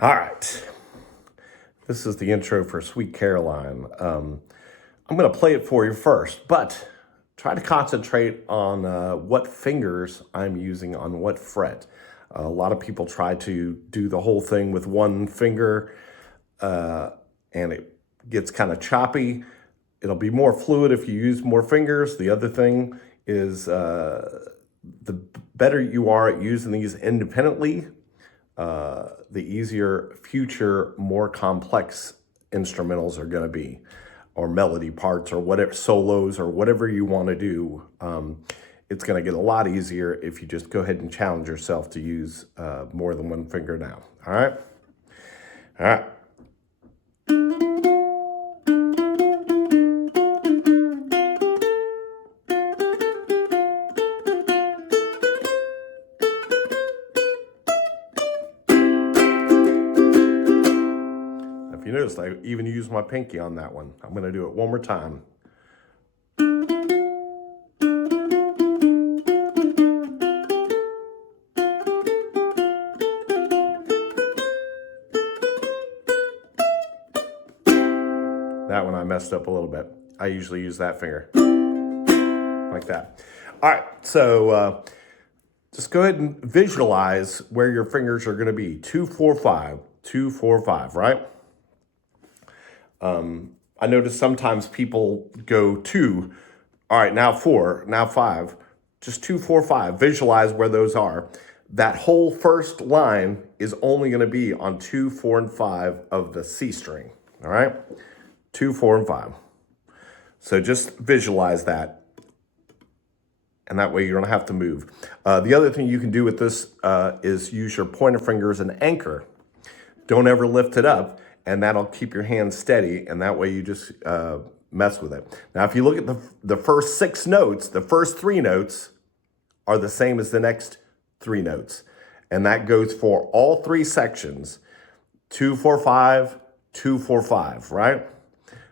All right. This is the intro for Sweet Caroline. I'm going to play it for you first, but try to concentrate on what fingers I'm using on what fret. A lot of people try to do the whole thing with one finger, and it gets kind of choppy. It'll be more fluid if you use more fingers. The other thing is the better you are at using these independently, the easier future, more complex instrumentals are going to be, or melody parts, or whatever, solos, or whatever you want to do. It's going to get a lot easier if you just go ahead and challenge yourself to use more than one finger now. All right? All right. If you noticed, I even used my pinky on that one. I'm going to do it one more time. That one I messed up a little bit. I usually use that finger like that. All right, so just go ahead and visualize where your fingers are going to be. 2, 4, 5, 2, 4, 5, right? I notice sometimes people go 2, all right, now 4, now 5, just 2, 4, 5. Visualize where those are. That whole first line is only going to be on 2, 4, and 5 of the C string, all right? 2, 4, and 5. So just visualize that, and that way you don't have to move. The other thing you can do with this is use your pointer finger as an anchor. Don't ever lift it up, and that'll keep your hand steady, and that way you just mess with it. Now, if you look at the first 6 notes, the first 3 notes are the same as the next 3 notes, and that goes for all 3 sections. 2, 4, 5, 2, 4, 5, right?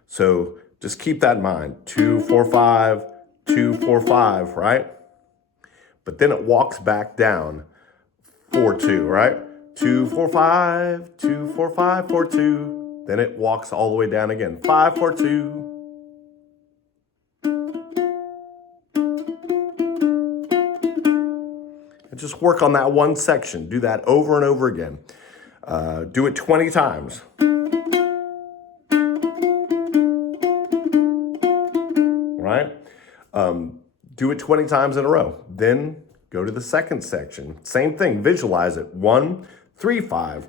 So just keep that in mind. 2, 4, 5, 2, 4, 5, right? But then it walks back down 4, 2, right? 2, 4, 5, 2, 4, 5, 4, 2. Then it walks all the way down again. 5, 4, 2. And just work on that one section. Do that over and over again. Do it 20 times. Right? Do it 20 times in a row. Then go to the second section. Same thing, visualize it. 1, 3, 5.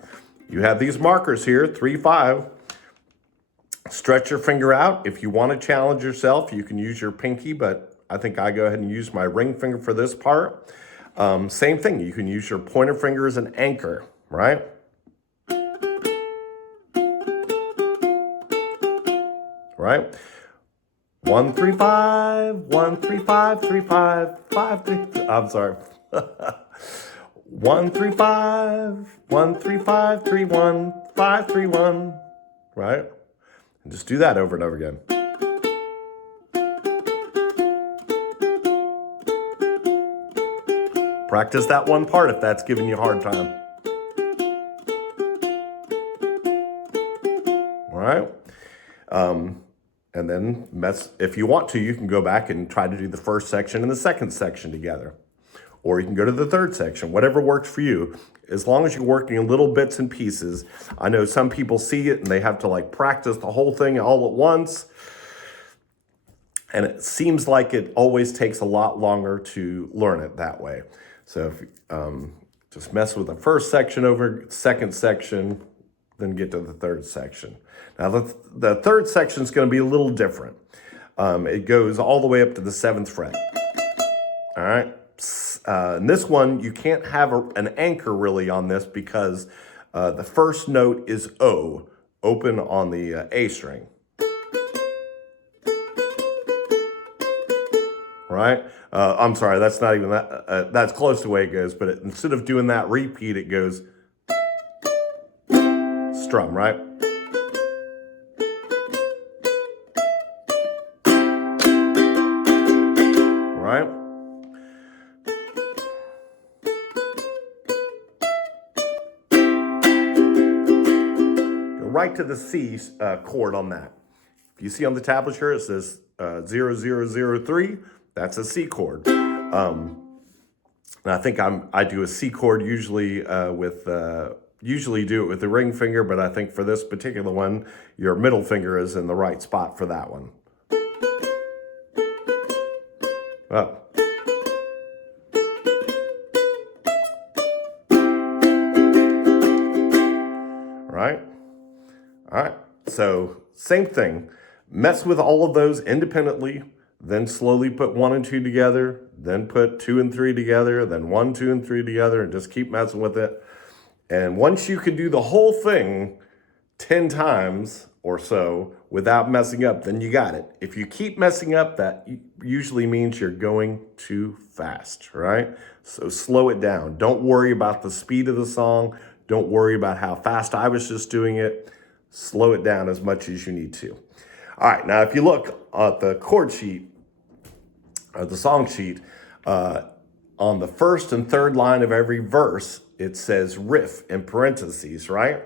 You have these markers here, 3, 5. Stretch your finger out. If you want to challenge yourself, you can use your pinky, but I think I go ahead and use my ring finger for this part. Same thing, you can use your pointer finger as an anchor, right? Right? 1, 3, 5, 1, 3, 5, 3, 5, 5, 3. I'm sorry. 1, 3, 5, 1, 3, 5, 3, 1, 5, 3, 1. Right? And just do that over and over again. Practice that one part if that's giving you a hard time. All right? And then if you want to, you can go back and try to do the first section and the second section together. Or you can go to the third section, whatever works for you. As long as you're working in little bits and pieces. I know some people see it and they have to like practice the whole thing all at once. And it seems like it always takes a lot longer to learn it that way. So if, just mess with the first section over second section, then get to the third section. Now, the third section is going to be a little different. It goes all the way up to the 7th fret. All right. And this one, you can't have an anchor really on this because the first note is O, open on the A string. Right? I'm sorry, that's not even that. That's close to the way it goes, but instead of doing that repeat, it goes strum, right? Right? right to the C chord on that. If you see on the tablature, it says 0003. That's a C chord. And I think I do a C chord usually usually do it with the ring finger, but I think for this particular one, your middle finger is in the right spot for that one. Oh. Right? All right. So same thing. Mess with all of those independently, then slowly put 1 and 2 together, then put 2 and 3 together, then 1, 2, and 3 together, and just keep messing with it. And once you can do the whole thing 10 times or so without messing up, then you got it. If you keep messing up, that usually means you're going too fast, right? So slow it down. Don't worry about the speed of the song. Don't worry about how fast I was just doing it. Slow it down as much as you need to. All right, now if you look at the chord sheet, or the song sheet, on the first and third line of every verse, it says riff in parentheses, right?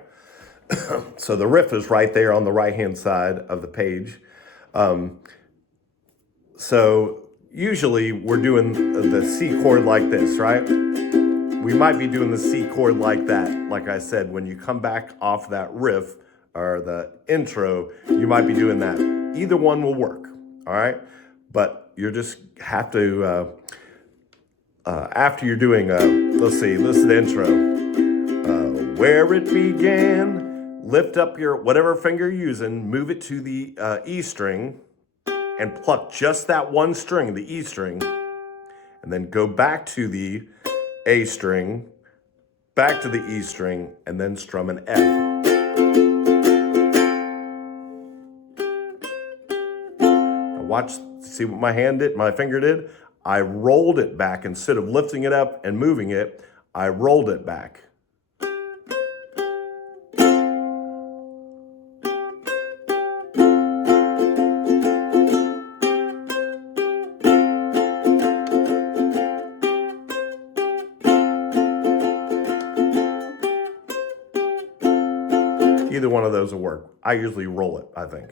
So the riff is right there on the right-hand side of the page. So usually we're doing the C chord like this, right? We might be doing the C chord like that. Like I said, when you come back off that riff or the intro, you might be doing that. Either one will work, all right? But you just have to, after you're doing, let's see, this is the intro. Where it began, lift up your, whatever finger you're using, move it to the E string and pluck just that one string, the E string, and then go back to the A string, back to the E string, and then strum an F. Now watch, see what my finger did? I rolled it back. Instead of lifting it up and moving it, I rolled it back. Either one of those will work. I usually roll it, I think.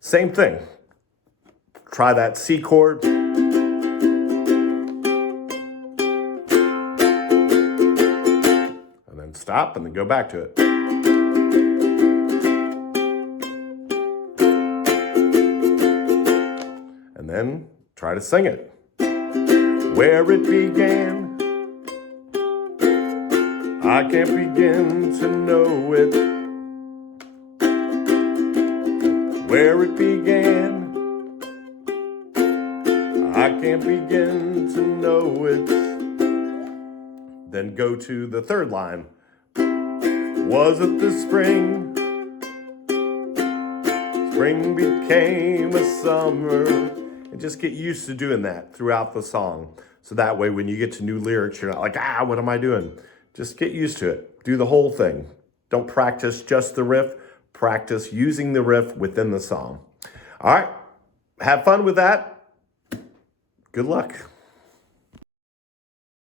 Same thing. Try that C chord. And then stop and then go back to it. And then try to sing it. Where it began, I can't begin to know it. Where it began, I can't begin to know it. Then go to the third line. Was it the spring? Spring became a summer. And just get used to doing that throughout the song. So that way when you get to new lyrics, you're not like, what am I doing? Just get used to it. Do the whole thing. Don't practice just the riff. Practice using the riff within the song. All right. Have fun with that. Good luck.